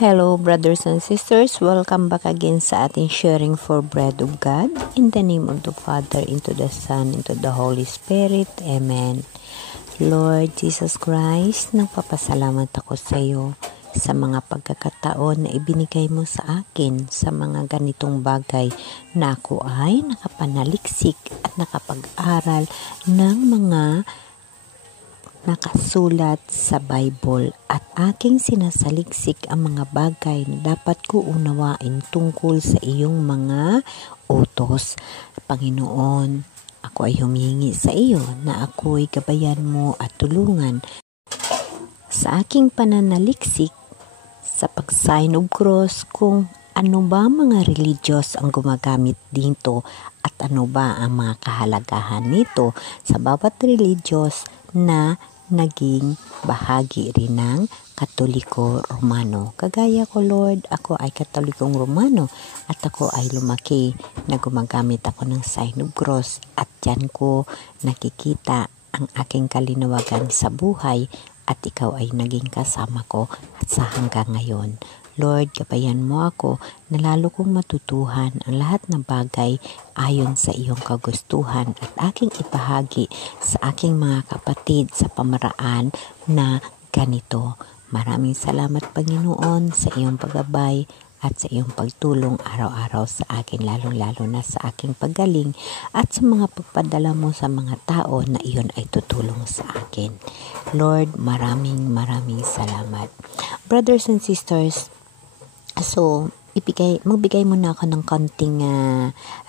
Hello brothers and sisters, welcome back again sa ating sharing for bread of God. In the name of the Father, into the Son, into the Holy Spirit. Amen. Lord Jesus Christ, nagpapasalamat ako sa iyo sa mga pagkakataon na ibinigay mo sa akin sa mga ganitong bagay na ako ay nakapanaliksik at nakapag-aral ng mga nakasulat sa Bible at aking sinasaliksik ang mga bagay na dapat ko unawain tungkol sa iyong mga utos. Panginoon, ako ay humihingi sa iyo na ako'y gabayan mo at tulungan sa aking pananaliksik sa pag-sign of cross kung ano ba mga religious ang gumagamit dito at ano ba ang mga kahalagahan nito sa bawat religious na naging bahagi rin ng Katoliko Romano. Kagaya ko, Lord, ako ay Katolikong Romano at ako ay lumaki na gumagamit ako ng sign of cross at dyan ko nakikita ang aking kalinawagan sa buhay at ikaw ay naging kasama ko at sa hanggang ngayon. Lord, gabayan mo ako na lalo kong matutuhan ang lahat ng bagay ayon sa iyong kagustuhan at aking ipahagi sa aking mga kapatid sa pamaraan na ganito. Maraming salamat, Panginoon, sa iyong paggabay at sa iyong pagtulong araw-araw sa akin, lalong-lalo na sa aking paggaling at sa mga pagpadala mo sa mga tao na iyon ay tutulong sa akin. Lord, maraming salamat. Brothers and sisters, so, magbigay muna ako ng konting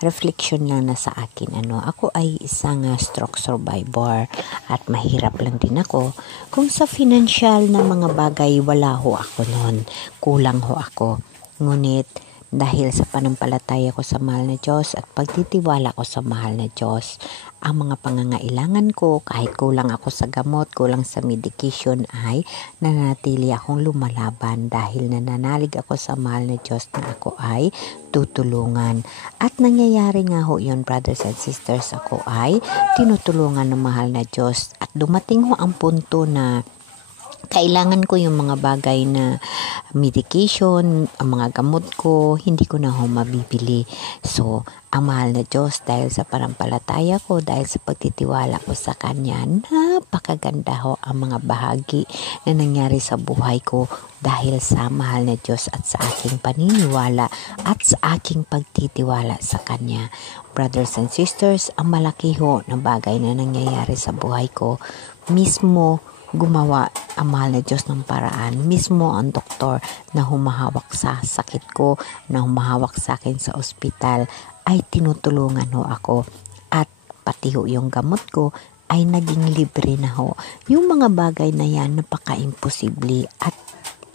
reflection lang na sa akin. Ako ay isang stroke survivor at mahirap lang din ako. Kung sa financial na mga bagay, wala ho ako noon. Kulang ho ako. Ngunit, dahil sa panampalataya ko sa mahal na Diyos at pagtitiwala ko sa mahal na Diyos, ang mga pangangailangan ko, kahit kulang ako sa gamot, kulang sa medication, ay nanatili akong lumalaban dahil nananalig ako sa mahal na Diyos na ako ay tutulungan. At nangyayari nga ho yun, brothers and sisters, ako ay tinutulungan ng mahal na Diyos at dumating ho ang punto na kailangan ko yung mga bagay na medication, ang mga gamot ko, hindi ko na ho mabibili. So, ang mahal na Diyos, dahil sa panampalataya ko, dahil sa pagtitiwala ko sa Kanya, napakaganda ho ang mga bahagi na nangyari sa buhay ko dahil sa mahal na Diyos at sa aking paniniwala at sa aking pagtitiwala sa Kanya. Brothers and sisters, ang malaki ho na bagay na nangyayari sa buhay ko, mismo gumawa ang mahal na Diyos ng paraan. Mismo ang doktor na humahawak sa sakit ko, na humahawak sa akin sa ospital, ay tinutulungan ho ako. At pati ho yung gamot ko ay naging libre na ho. Yung mga bagay na yan, napaka-imposible at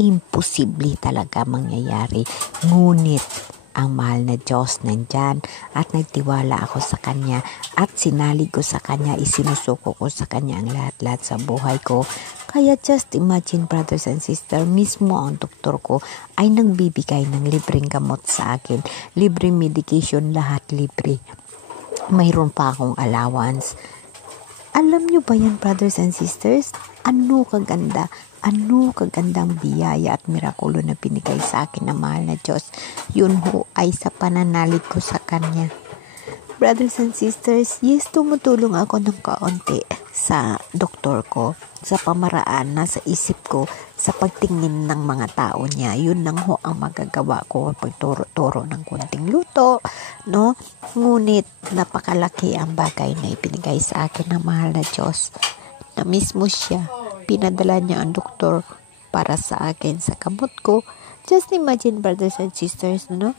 imposible talaga mangyayari. Ngunit, ang mahal na Diyos nandyan at nagtiwala ako sa Kanya at sinalig ko sa Kanya, isinusuko ko sa Kanya ang lahat-lahat sa buhay ko. Kaya just imagine, brothers and sisters, mismo ang doktor ko ay nagbibigay ng libreng gamot sa akin, libreng medication, lahat libre. Mayroon pa akong allowance. Alam nyo ba yan, brothers and sisters? Ano kagandang biyaya at mirakulo na binigay sa akin ng mahal na Diyos. Yun ho ay sa pananalig ko sa Kanya. Brothers and sisters, yes, tumutulong ako ng kaunti sa doktor ko, sa pamaraan na sa isip ko, sa pagtingin ng mga tao niya. Yun lang ho ang magagawa ko, pagturo-turo ng kunting luto, no? Ngunit, napakalaki ang bagay na ibinigay sa akin ng mahal na Diyos, na mismo siya pinadala niya ang doktor para sa akin sa gamot ko. Just imagine, brothers and sisters, no?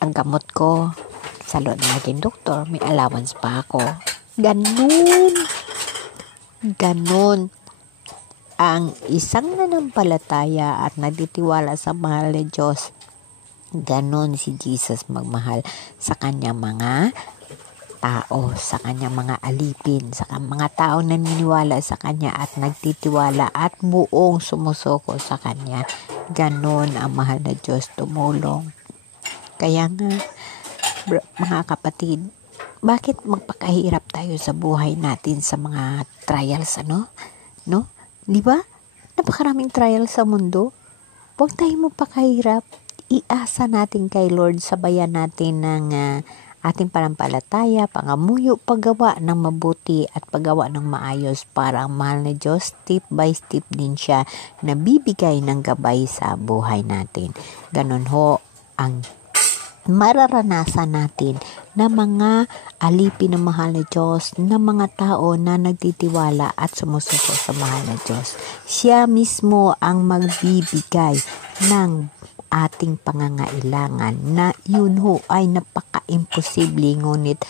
Ang gamot ko, sa loob ng aking doktor, may allowance pa ako. Ganon. Ang isang nanampalataya at nagtitiwala sa mahal na Diyos, ganon si Jesus magmahal sa kanyang mga tao, sa kanyang mga alipin, sa mga tao na naniniwala sa Kanya at nagtitiwala at buong sumusuko sa Kanya. Ganon ang mahal na Diyos tumulong. Kaya nga, mga kapatid, bakit magpakahirap tayo sa buhay natin sa mga trials, no? Di ba? Napakaraming trials sa mundo. Huwag tayong magpakahirap. Iasa natin kay Lord, sabayan natin ng ating panampalataya, pangamuyo, paggawa ng mabuti at paggawa ng maayos para ang mahal na Diyos, step by step din siya na bibigay ng gabay sa buhay natin. Ganon ho ang mararanasan natin na mga alipin ng mahal na Diyos, na mga tao na nagtitiwala at sumusuko sa mahal na Diyos. Siya mismo ang magbibigay ng ating pangangailangan na yun ho ay napaka-imposible ngunit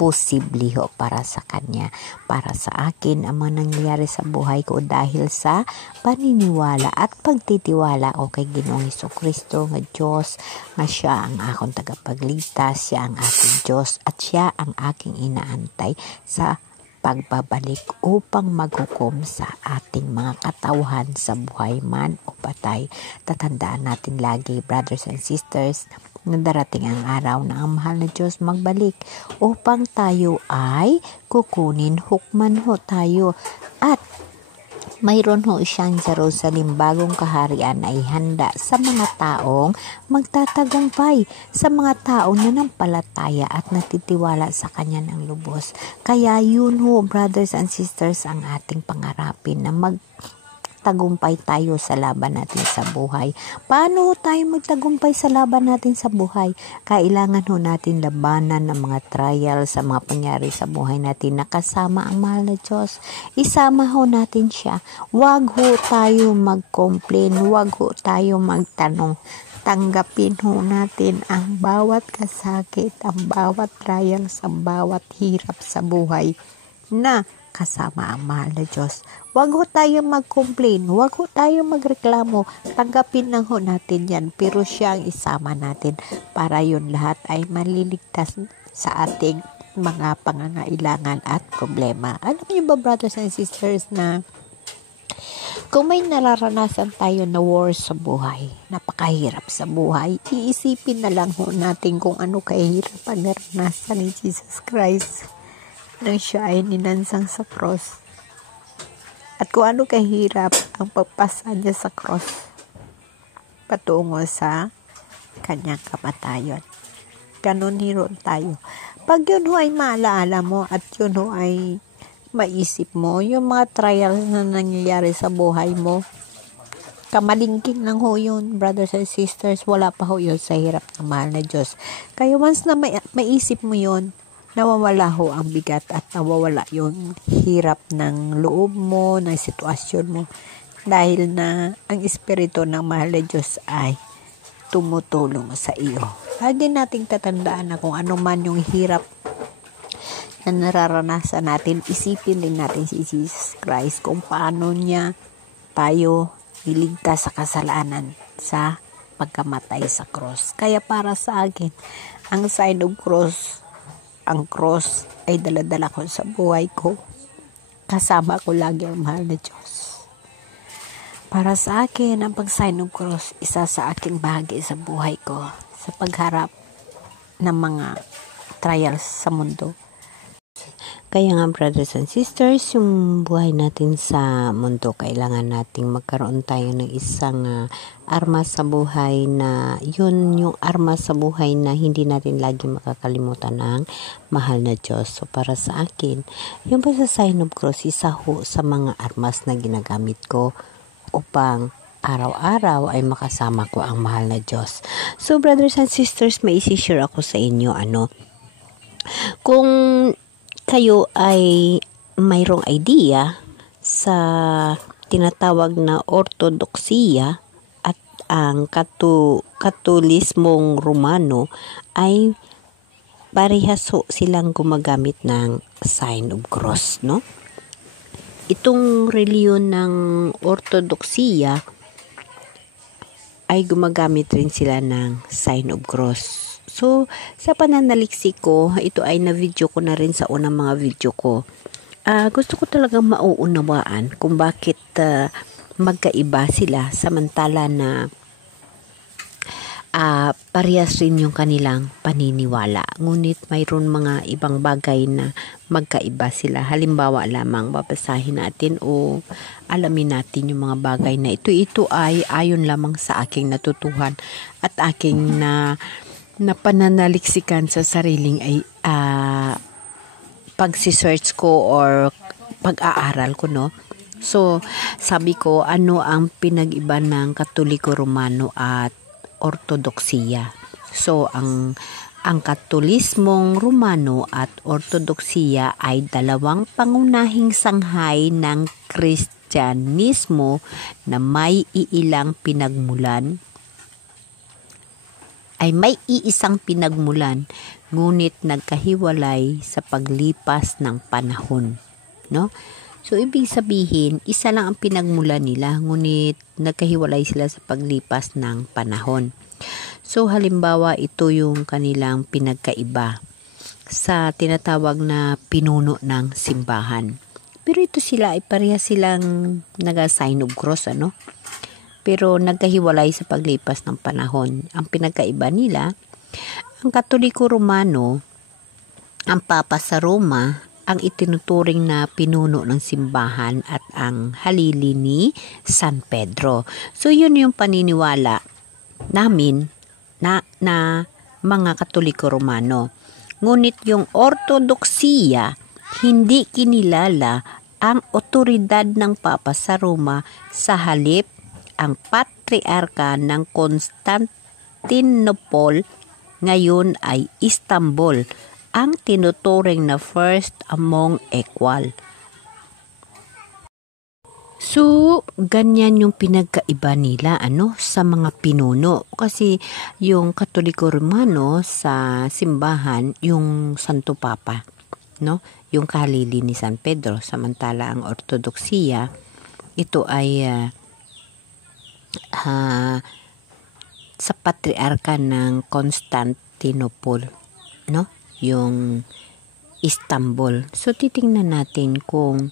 posible ho para sa Kanya. Para sa akin, ang mga nangyayari sa buhay ko dahil sa paniniwala at pagtitiwala ko kay Ginoong Hesukristo nga Diyos, nga siya ang akong tagapagligtas, siya ang aking Diyos at siya ang aking inaantay sa pagbabalik upang maghukom sa ating mga katauhan sa buhay man o patay. Tatandaan natin lagi, brothers and sisters, na darating ang araw na ang mahal na Diyos magbalik upang tayo ay kukunin, hukman ho tayo. At mayroon ho siyang Jerusalem, bagong kaharian ay handa sa mga taong magtatagumpay, sa mga taong nanampalataya at natitiwala sa Kanya ng lubos. Kaya yun ho, brothers and sisters, ang ating pangarapin na magtagumpay tayo sa laban natin sa buhay. Paano tayo magtagumpay sa laban natin sa buhay? Kailangan ho natin labanan ng mga trial sa mga pangyari sa buhay natin na kasama ang mahal na Diyos. Isama ho natin siya. Huwag ho tayo mag-complain, huwag ho tayo magtanong. Tanggapin ho natin ang bawat kasakit, ang bawat trial, ang bawat hirap sa buhay na kasama ang mahal na Diyos. Huwag ho tayo mag-complain, huwag ho tayo magreklamo. Tanggapin lang ho natin yan, pero siya ang isama natin para yun lahat ay maliligtas sa ating mga pangangailangan at problema. Alam niyo ba, brothers and sisters, na kung may nararanasan tayo na war sa buhay, napakahirap sa buhay, iisipin na lang ho natin kung ano kahirap ang naranasan ni Jesus Christ nang siya ay ninansang sa cross. At kung ano kahirap ang pagpasa niya sa cross patungo sa kanyang kamatayon. Ganon hiron tayo. Pag yun ho ay maalaala mo at yun ho ay maisip mo, yung mga trials na nangyayari sa buhay mo, kamalingking lang ho yun, brothers and sisters, wala pa ho yun sa hirap ng mahal na Diyos. Kaya once na maisip mo yun, nawawala ho ang bigat at nawawala yung hirap ng loob mo, ng sitwasyon mo. Dahil na ang Espiritu ng mahal na Diyos ay tumutulong sa iyo. Lagi nating tatandaan na kung ano man yung hirap na nararanasan natin, isipin din natin si Jesus Christ kung paano niya tayo niligtas sa kasalanan sa pagkamatay sa cross. Kaya para sa akin, ang sign of cross, ang cross ay daladala ko sa buhay ko. Kasama ko lagi ang mahal na Diyos. Para sa akin, ang pag-sign of cross, isa sa aking bahagi sa buhay ko sa pagharap ng mga trials sa mundo. Kaya nga, brothers and sisters, yung buhay natin sa mundo, kailangan nating magkaroon tayo ng isang armas sa buhay na yun yung armas sa buhay na hindi natin lagi makakalimutan ng mahal na Diyos. So para sa akin, yung ba sa sign of cross, isa ho sa mga armas na ginagamit ko upang araw-araw ay makasama ko ang mahal na Diyos. So brothers and sisters, may isi-share ako sa inyo kung kayo ay mayroong idea sa tinatawag na ortodoksiya at ang katolismong Romano ay parehas silang gumagamit ng sign of cross, no? Itong reliyon ng ortodoksiya ay gumagamit rin sila ng sign of cross. So, sa pananaliksik ko, ito ay na-video ko na rin sa unang mga video ko. Gusto ko talagang mauunawaan kung bakit magkaiba sila samantala na parehas rin yung kanilang paniniwala. Ngunit mayroon mga ibang bagay na magkaiba sila. Halimbawa lamang, babasahin natin o alamin natin yung mga bagay na ito. Ito ay ayon lamang sa aking natutuhan at aking na pananaliksikan sa sariling ay pagsisearch ko or pag-aaral ko, no? So, sabi ko, ano ang pinag-iba ng Katoliko Romano at Ortodoksiya? So, ang Katolismong Romano at Ortodoksiya ay dalawang pangunahing sanghay ng Kristyanismo na may iisang pinagmulan, ngunit nagkahiwalay sa paglipas ng panahon, no? So, ibig sabihin, isa lang ang pinagmulan nila, ngunit nagkahiwalay sila sa paglipas ng panahon. So, halimbawa, ito yung kanilang pinagkaiba sa tinatawag na pinuno ng simbahan. Pero ito sila ay parehas silang nag-sign of cross, ano? Pero nagkahiwalay sa paglipas ng panahon. Ang pinagkaiba nila, ang Katoliko Romano, ang Papa sa Roma, ang itinuturing na pinuno ng simbahan at ang halili ni San Pedro. So, yun yung paniniwala namin na mga Katoliko Romano. Ngunit yung Ortodoksiya, hindi kinilala ang otoridad ng Papa sa Roma, sa halip ang Patriarka ng Constantinople, ngayon ay Istanbul, ang tinuturing na first among equal. So, ganyan yung pinagkaiba nila sa mga pinuno. Kasi yung Katoliko Romano sa simbahan, yung Santo Papa, no? Yung kahalili ni San Pedro. Samantala ang Ortodoksiya, ito ay sa Patriarka ng Constantinople, no? Yung Istanbul. So, titingnan natin kung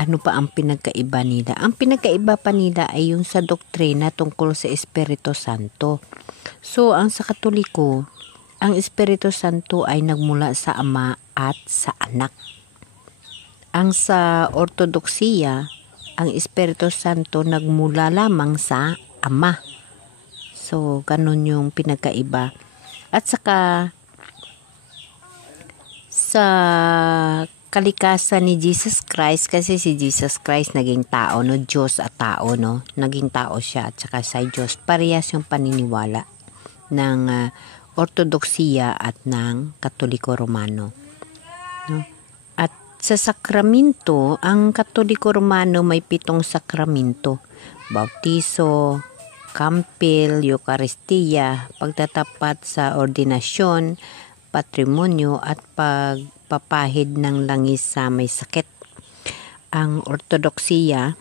ano pa ang pinagkaiba nila. Ang pinagkaiba pa nila ay yung sa doktrina tungkol sa Espiritu Santo. So, ang sa Katoliko, ang Espiritu Santo ay nagmula sa Ama at sa Anak. Ang sa Ortodoksiya, ang Espiritu Santo nagmula lamang sa Ama. So, ganun yung pinagkaiba. At saka, sa kalikasan ni Jesus Christ, kasi si Jesus Christ naging tao, no? Diyos at tao, no? Naging tao siya at saka sa Diyos. Parehas yung paniniwala ng Ortodoksiya at ng Katoliko Romano, no? At sa sakramento, ang Katoliko Romano may 7 sakramento: bautiso, kampil, Eucharistia, pagtatapat sa ordinasyon, patrimonyo at pagpapahid ng langis sa may sakit. Ang Ortodoksiya,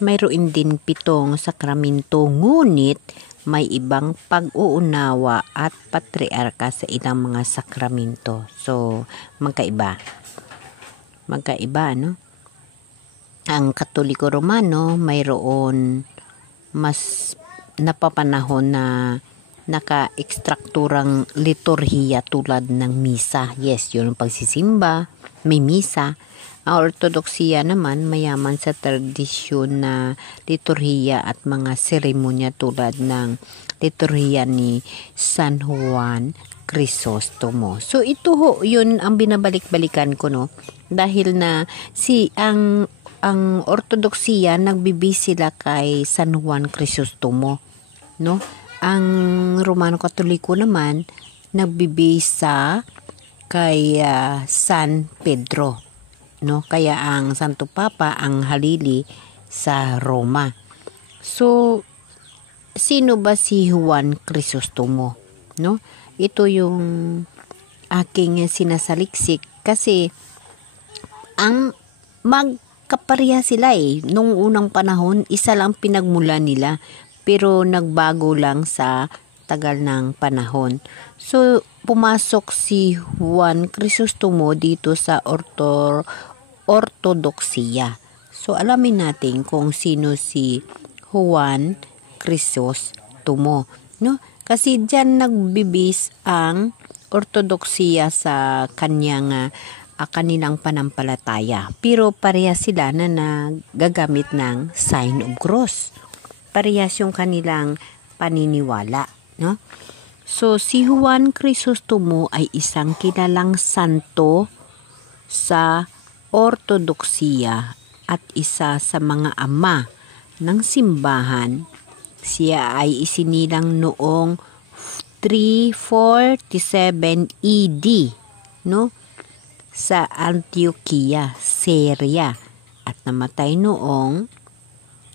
mayroon din 7 sakramento, ngunit may ibang pag-uunawa at patriarka sa ilang mga sakramento. So, magkaiba, no? Ang Katoliko Romano, mayroon mas napapanahon na naka-ekstrukturang liturhiya tulad ng misa. Yes, yun ang pagsisimba, may misa. Ang Ortodoksiya naman mayaman sa tradisyon na liturhiya at mga seremonya tulad ng liturhiya ni San Juan Crisostomo. So ito yun ang binabalik-balikan ko, no? Dahil na ang Ortodoksiya nagbibase sila kay San Juan Crisostomo, no? Ang Romano Katoliko naman nagbibisa kay San Pedro, no? Kaya ang Santo Papa ang halili sa Roma. So, sino ba si Juan Crisostomo, no? Ito yung aking sinasaliksik kasi ang magkapareha sila nung unang panahon, isa lang pinagmula nila. Pero nagbago lang sa tagal ng panahon. So, pumasok si Juan Crisostomo dito sa Ortodoksiya. So, alamin natin kung sino si Juan Crisostomo, no? Kasi diyan nagbibis ang ortodoksiya sa kanilang panampalataya. Pero parehas sila na nagagamit ng sign of cross. Parehas yung kanilang paniniwala, no? So, si Juan Crisostomo ay isang kilalang santo sa ortodoksiya at isa sa mga ama ng simbahan. Siya ay isinilang noong 347 AD, no? Sa Antioquia, Syria, at namatay noong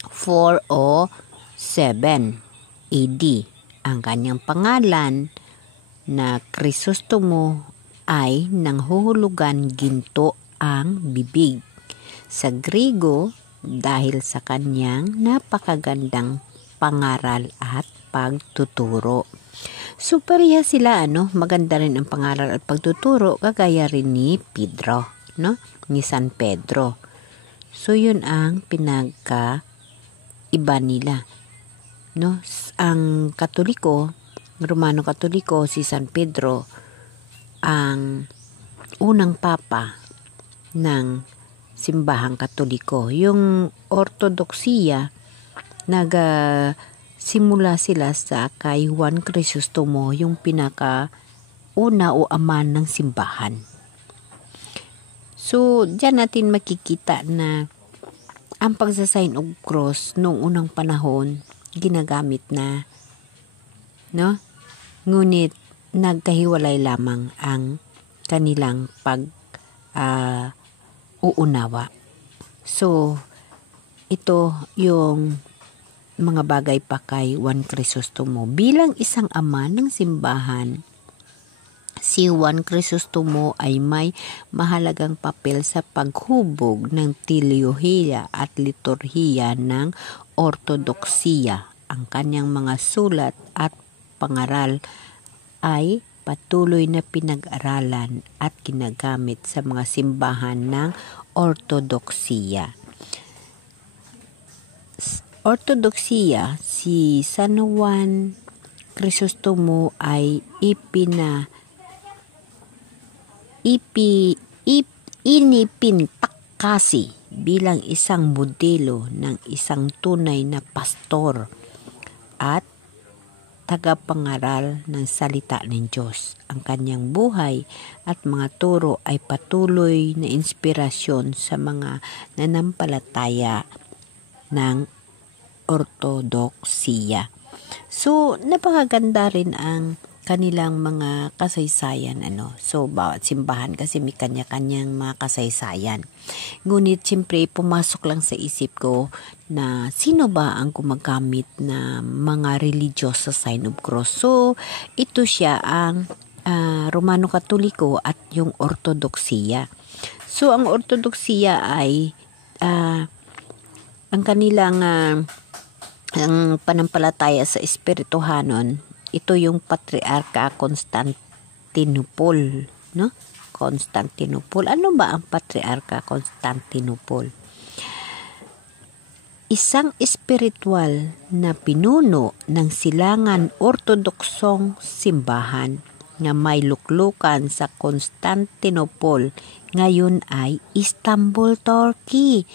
407 AD. Ang kanyang pangalan na Crisostomo ay nanghuhulugan ginto ang bibig. Sa Griego, dahil sa kanyang napakagandang pangaral at pagtuturo. So, pareha sila, maganda rin ang pangaral at pagtuturo, kagaya rin ni Pedro, no? Ni San Pedro. So, yun ang pinagkaiba nila, no? Ang Katoliko, Romano Katoliko, si San Pedro, ang unang papa ng simbahang Katoliko. Yung ortodoksiya, simula sila sa kay Juan Crisostomo, yung pinaka-una o ama ng simbahan. So, diyan natin makikita na ang pagsasign of cross noong unang panahon, ginagamit na, no? Ngunit, nagkahiwalay lamang ang kanilang uunawa. So, ito yung mga bagay pa kay Juan Crisostomo. Bilang isang ama ng simbahan, si Juan Crisostomo ay may mahalagang papel sa paghubog ng teolohiya at liturhiya ng ortodoksiya. Ang kanyang mga sulat at pangaral ay patuloy na pinag-aralan at ginagamit sa mga simbahan ng ortodoksiya. Ortodoksiya, si San Juan Crisostomo ay inipintakasi bilang isang modelo ng isang tunay na pastor at tagapangaral ng salita ng Diyos. Ang kanyang buhay at mga turo ay patuloy na inspirasyon sa mga nanampalataya ng ortodoksiya. So, napakaganda rin ang kanilang mga kasaysayan. So, bawat simbahan kasi may kanya-kanyang mga kasaysayan. Ngunit, siyempre, pumasok lang sa isip ko na sino ba ang gumagamit na mga religious sa sign of cross. So, ito siya ang Romano Katoliko at yung ortodoksiya. So, ang ortodoksiya ay ang kanilang ang panampalataya sa Espirituhanon, ito yung Patriarka Constantinople, no? Constantinople. Ano ba ang Patriarka Constantinople? Isang espiritual na pinuno ng silangan ortodoksong simbahan na may luklukan sa Constantinople, ngayon ay Istanbul, Turkey.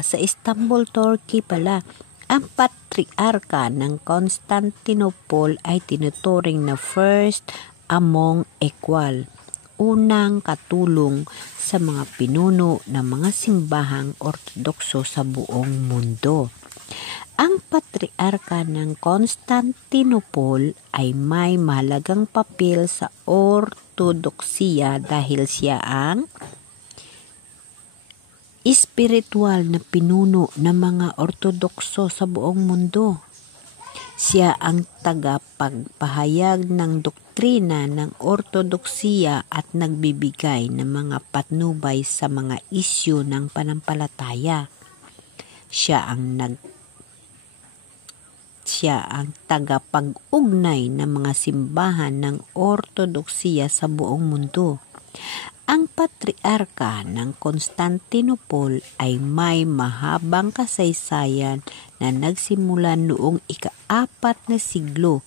Sa Istanbul, Turkey pala. Ang Patriarka ng Constantinople ay tinuturing na first among equal, unang katulong sa mga pinuno ng mga simbahang ortodokso sa buong mundo. Ang Patriarka ng Constantinople ay may mahalagang papel sa ortodoksiya dahil siya ang espiritual na pinuno ng mga ortodokso sa buong mundo. Siya ang tagapagpahayag ng doktrina ng ortodoksiya at nagbibigay ng mga patnubay sa mga isyu ng panampalataya. Siya ang tagapag-ugnay ng mga simbahan ng ortodoksiya sa buong mundo. Ang Patriarka ng Constantinople ay may mahabang kasaysayan na nagsimula noong ika-4 na siglo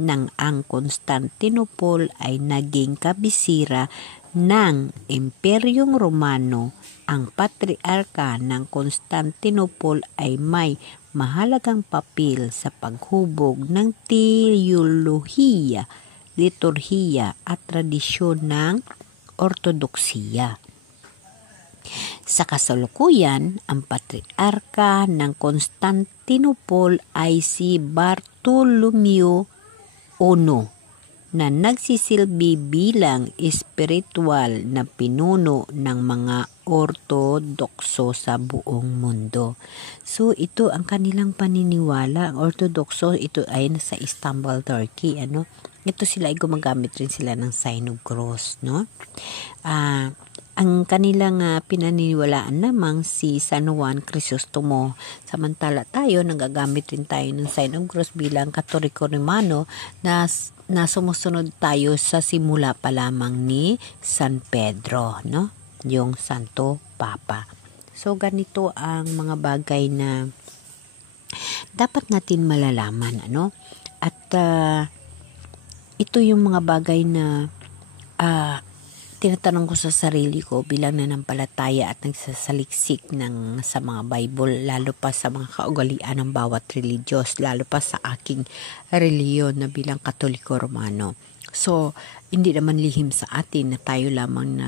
nang ang Constantinople ay naging kabisira ng Imperyong Romano. Ang Patriarka ng Constantinople ay may mahalagang papel sa paghubog ng teolohiya, liturhiya at tradisyon ng Ortodoksiya. Sa kasalukuyan, ang Patriarka ng Constantinople ay si Bartolomeo I na nagsisilbi bilang espiritual na pinuno ng mga Ortodokso sa buong mundo. So ito ang kanilang paniniwala. Ang Ortodokso, ito ay nasa Istanbul, Turkey. Ito sila ay gumagamit rin sila ng sign of cross, no? Ang kanilang pinaniniwalaan namang si San Juan Crisostomo. Samantala tayo, nagagamit rin tayo ng sign of cross bilang Katoliko Romano na sumusunod tayo sa simula pa lamang ni San Pedro, no? Yung Santo Papa. So ganito ang mga bagay na dapat natin malalaman, At ito yung mga bagay na tinatanong ko sa sarili ko bilang nanampalataya at nagsasaliksik sa mga Bible, lalo pa sa mga kaugalian ng bawat religyos, lalo pa sa aking reliyon na bilang Katoliko Romano. So, hindi naman lihim sa atin na tayo lamang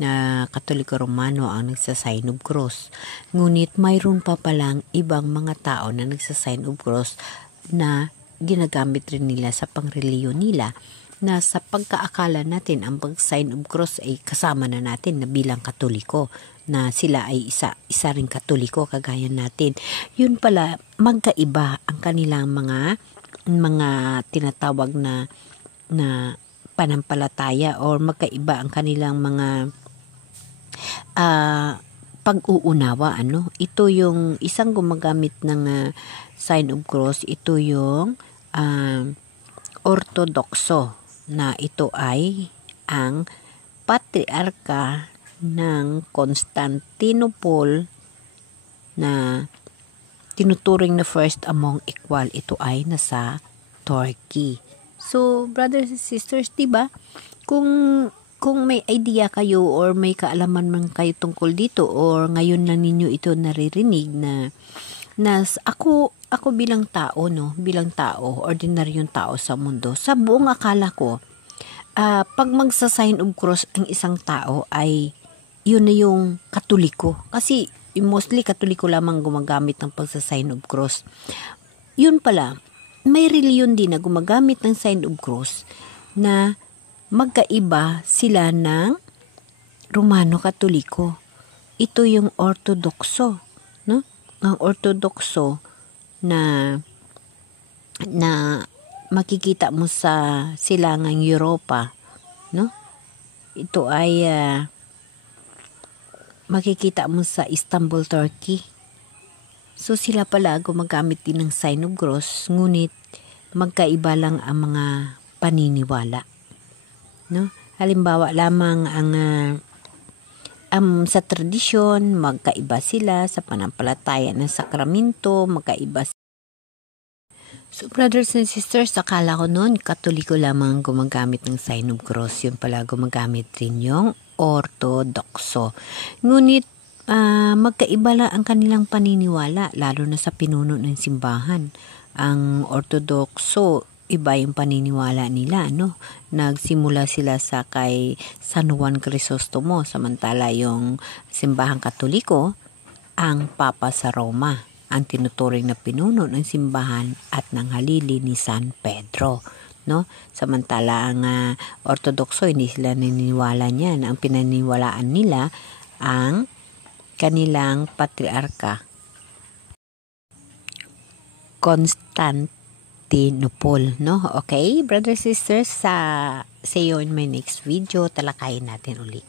na Katoliko Romano ang nagsasign of cross. Ngunit mayroon pa palang ibang mga tao na nagsasign of cross na ginagamit rin nila sa pangreliyon nila, na sa pagkaakala natin ang pag-sign of cross ay kasama na natin na bilang Katoliko, na sila ay isa ring Katoliko kagaya natin. Yun pala, magkaiba ang kanilang mga tinatawag na panampalataya, or magkaiba ang kanilang mga pag-uunawa. Ito yung isang gumagamit ng sign of cross, ito yung Ortodokso, na ito ay ang Patriarka ng Constantinople na tinuturing na first among equal. Ito ay nasa Turkey. So, brothers and sisters, diba? Kung may idea kayo or may kaalaman man kayo tungkol dito, or ngayon lang ninyo ito naririnig na ako bilang tao, bilang tao, ordinaryong tao sa mundo, sa buong akala ko, pag magsa-sign of cross ang isang tao ay yun na yung Katoliko. Kasi mostly Katoliko lamang gumagamit ng pagsa-sign of cross. Yun pala, may reliyon din na gumagamit ng sign of cross na magkaiba sila ng Romano Katoliko. Ito yung Ortodokso, no? Ang Ortodokso na makikita mo sa silangang Europa, no? Ito ay makikita mo sa Istanbul, Turkey. So sila pala gumagamit din ng sign of cross, ngunit magkaiba lang ang mga paniniwala, no? Halimbawa lamang ang sa tradisyon, magkaiba sila. Sa panampalataya ng sakramento, magkaiba sila. So brothers and sisters, akala ko noon Katoliko lamang gumagamit ng sign of cross. Yun pala, gumagamit rin yung Ortodokso. Ngunit magkaiba lang ang kanilang paniniwala, lalo na sa pinuno ng simbahan. Ang Ortodokso, iba yung paniniwala nila, Nagsimula sila sa kay San Juan Crisostomo, samantala yung simbahang Katoliko, ang Papa sa Roma, ang tinuturing na pinuno ng simbahan at ng halili ni San Pedro, Samantala ang Ortodokso, hindi sila naniniwala niyan. Ang pinaniniwalaan nila ang kanilang Patriarka Constantinople, Okay, brothers and sisters, see you in my next video. Talakayin natin ulit.